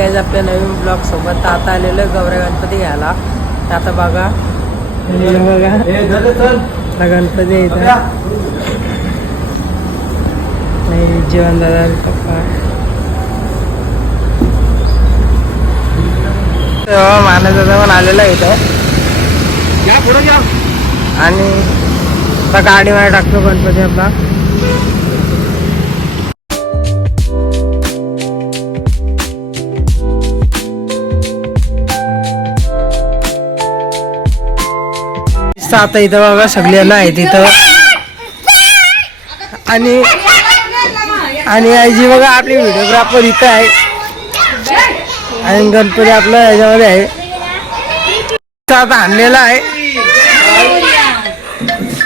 Guys आपल्या नवीन blog सोबत आता आलेलं गौरी गणपती घ्यायला. आता बघा बघा गणपती इथं जीवन दादा पप्पा मानस दादा पण आलेला इथं आणि आता गाडी मध्ये टाकतो गणपती आपला. आता इथं बघा सगळ्यांना आहे तिथं आणि आईजी बघा आपली व्हिडिओग्राफर इथं आहे आणि गणपती आपला ह्याच्यामध्ये आहे. आता आणलेला आहे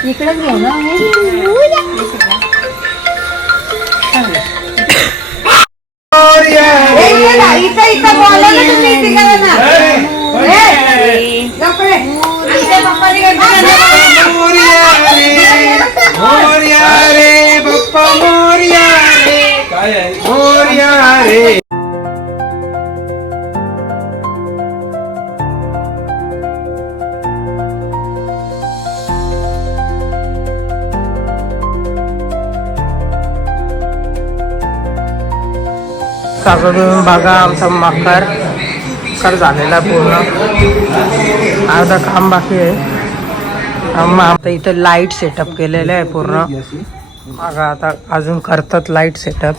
इकडे तुम्ही बघा आमचा मकर झालेला पूर्ण. अर्धा काम बाकी आहे. आता इथं लाईट सेटअप केलेलं आहे पूर्ण. बघा आता अजून करतात लाईट सेटअप.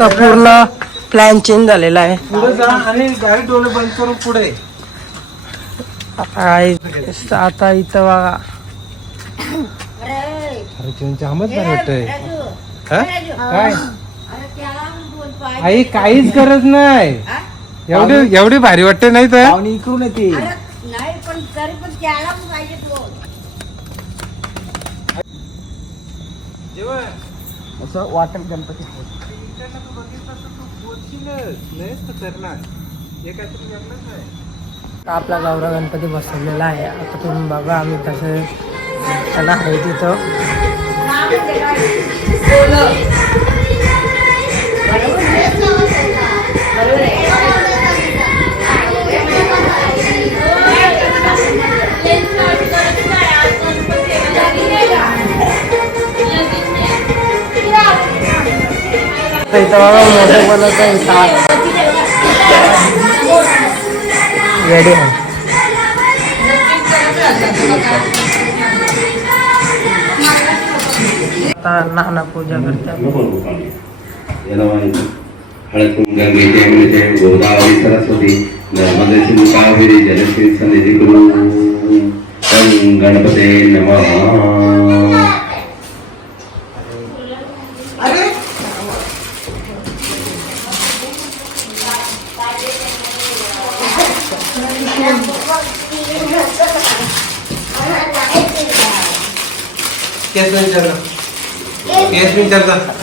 तर पूर्ण प्लॅन चेंज झालेला आहे आणि गाडी डोळे बंद करून पुढे आता इथं बघा काय आई काहीच गरज नाही. एवढी भारी वाटते नाही तर इकडून येते असं वाटेल गणपती आपला गौरा गणपती बसवलेला आहे. आता तुम्ही बघा आम्ही कसं त्याला आहे तिथं. इथं बघा मोठं बनवत रेडी आहे. आता नाना पूजा करतात. गोदावरी सरस्वती नर्मदे सिंधु कावेरी जलस्मिन् सन्निधिं कुरु. गणपते नमः.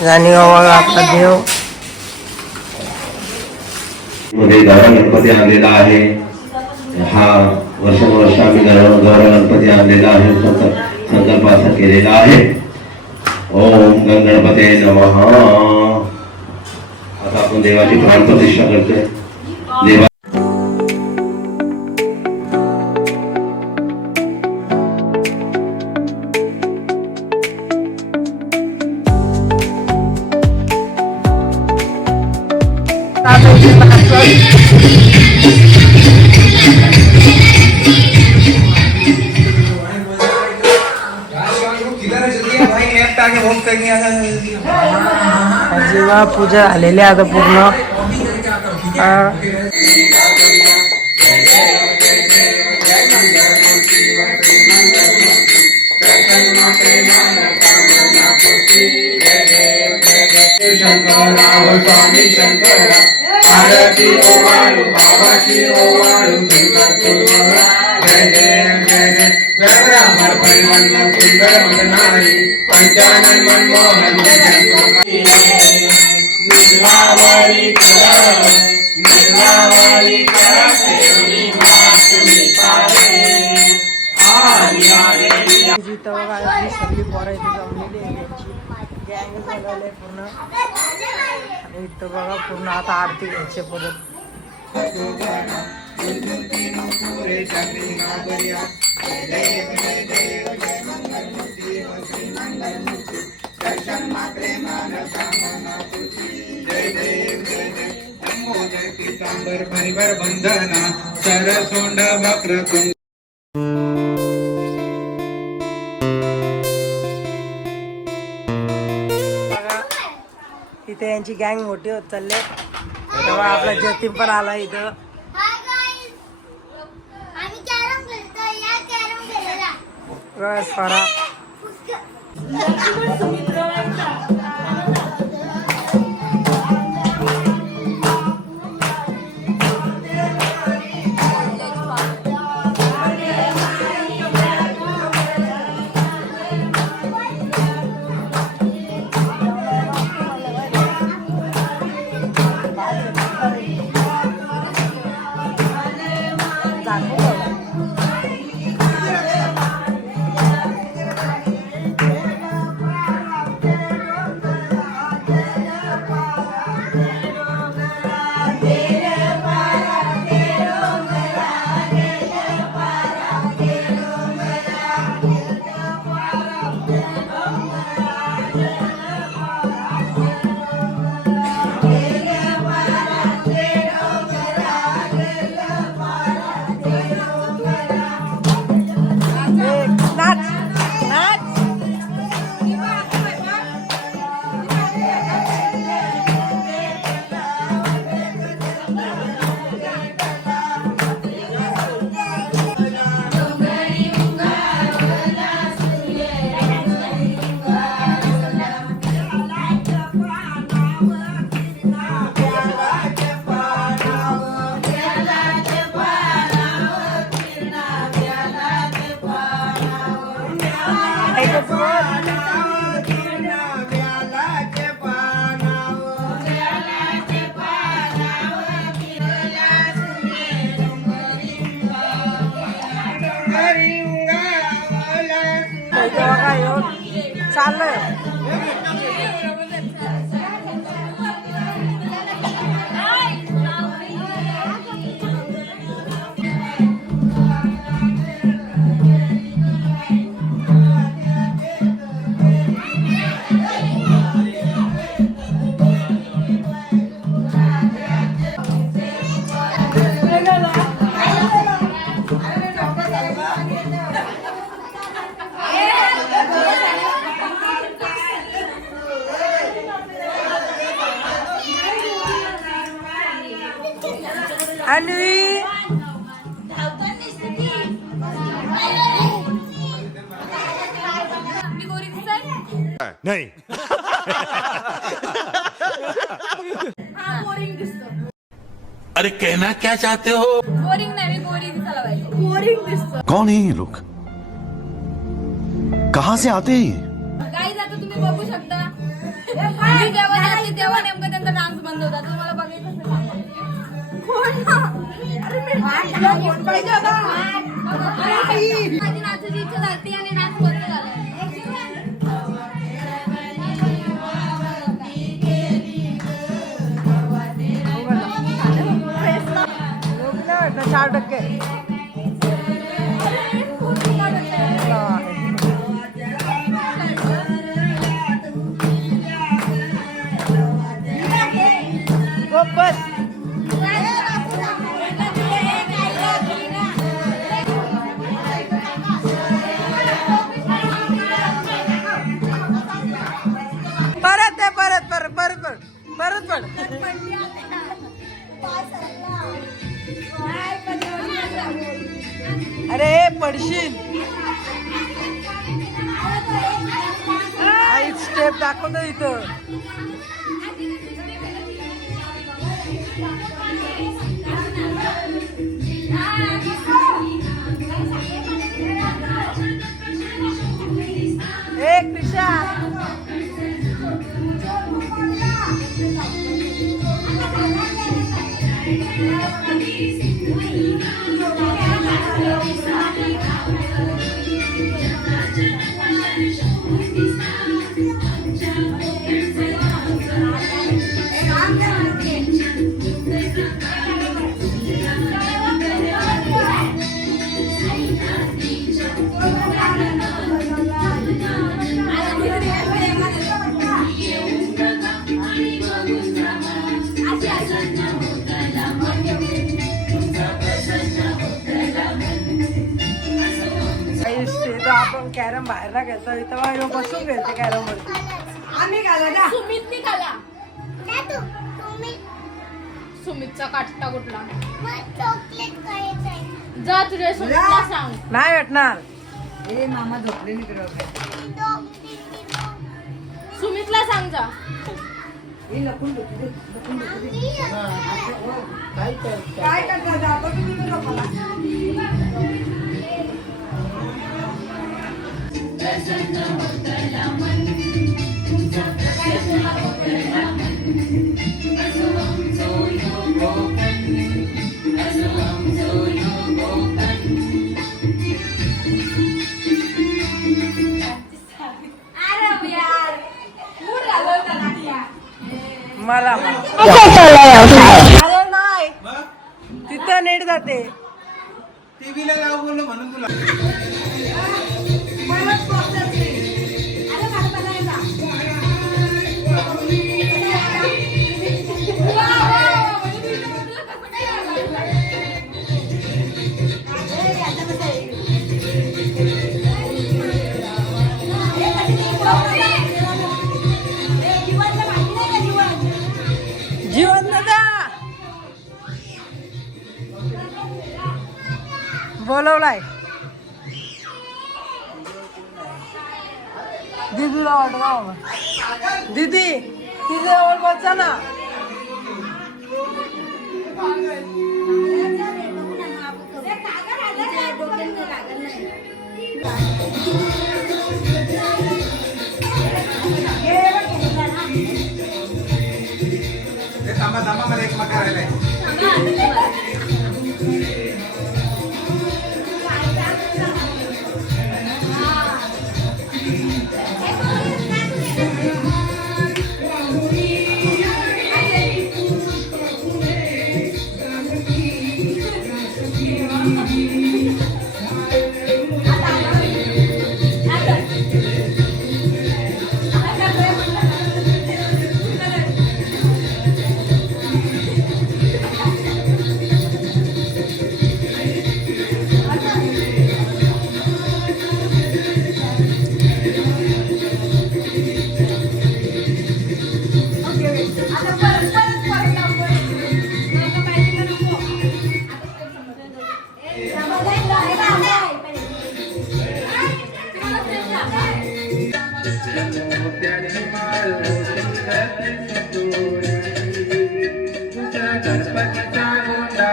आणि आपला देव मध्ये गौरा गणपती आणलेला आहे. हा वर्षानुवर्ष आम्ही गौरा गणपती आणलेला आहे. संकल्प असा केलेला आहे. ओम गणपते नमः. आता आपण देवाची प्राण प्रतिष्ठा करतोय. देवा पूजा झालेली आता पूर्ण. स्वामी शंकर आरती ओवाळू बाबाची ओवाळू जय जय जय जय परिवर्ण सुंदर मदनाई पंचानन मनमोहन निर्वाणी कर निर्वाणी कर इथं बघा ही सगळी पोरं इथे जमलेली आहे त्यांची गँग बनवलंय पूर्ण. आणि इथं बघा पूर्ण आता आरती घ्यायची परत. परिवार बंधना सरसोंड वक्रतुंड. इथे यांची गँग मोठी होत चालले. तेव्हा आपला जतीन पण आला इथं. स्वरा चाललंय. अन्वी नहीं. अरे कहना क्या चाहते हो? बोरिंग नाही, मी बोरिंग दिसायला पाहिजे. बोरिंग दिसतो. कौन है ये लोग? कहाँ से आते हैं ये? काही जातं तुम्ही बघू शकता. मी जेव्हा जाते तेव्हा नेमकं त्यांचा डान्स बंद होता. तुम्हाला बघायचं असेल सांगा. कोण ना? अरे मी कोण पाहिजे होता? माझी नाचायची इच्छा झाली आणि नाच बंद झाला. वाटलं 4%. बस परत आहे, परत परत परत परत परत अरे पडशील. स्टेप दाखवतो इथं. एक दिशा आपण कॅरम बाहेर ना घेतो इथं मग बसून घेते कॅरम वरती. आम्ही घाला ना सुमितनी खाला. सुमितचा काट्टा कुठला जा तुझ्या सुमितला सांग. नाही भेटणार. ए मामा झोपले नाही. सुमितला सांग जा. काय करता जातो तुम्ही झोपाला. मला अरे नाही तिथं नेट जाते. टीव्हीला लाव बोललो म्हणून तुला जीवन दादा बोलवलाय. दीदीला वाटवा. दीदी तिच्यावर बसा ना. थांबा थांबा मला एक मका राहिलाय. गणपतीचा गोंडा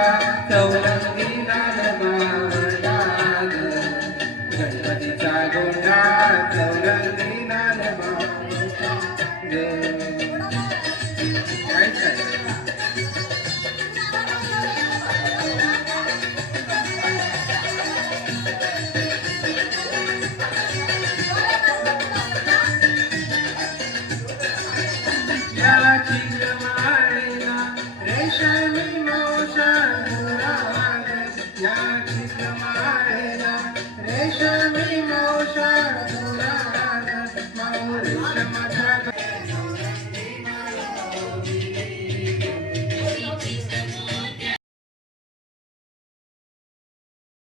चौरंगी लालबाला, गणपतीचा गोंडा चौरंगी लालबाला. रेशमी मोषा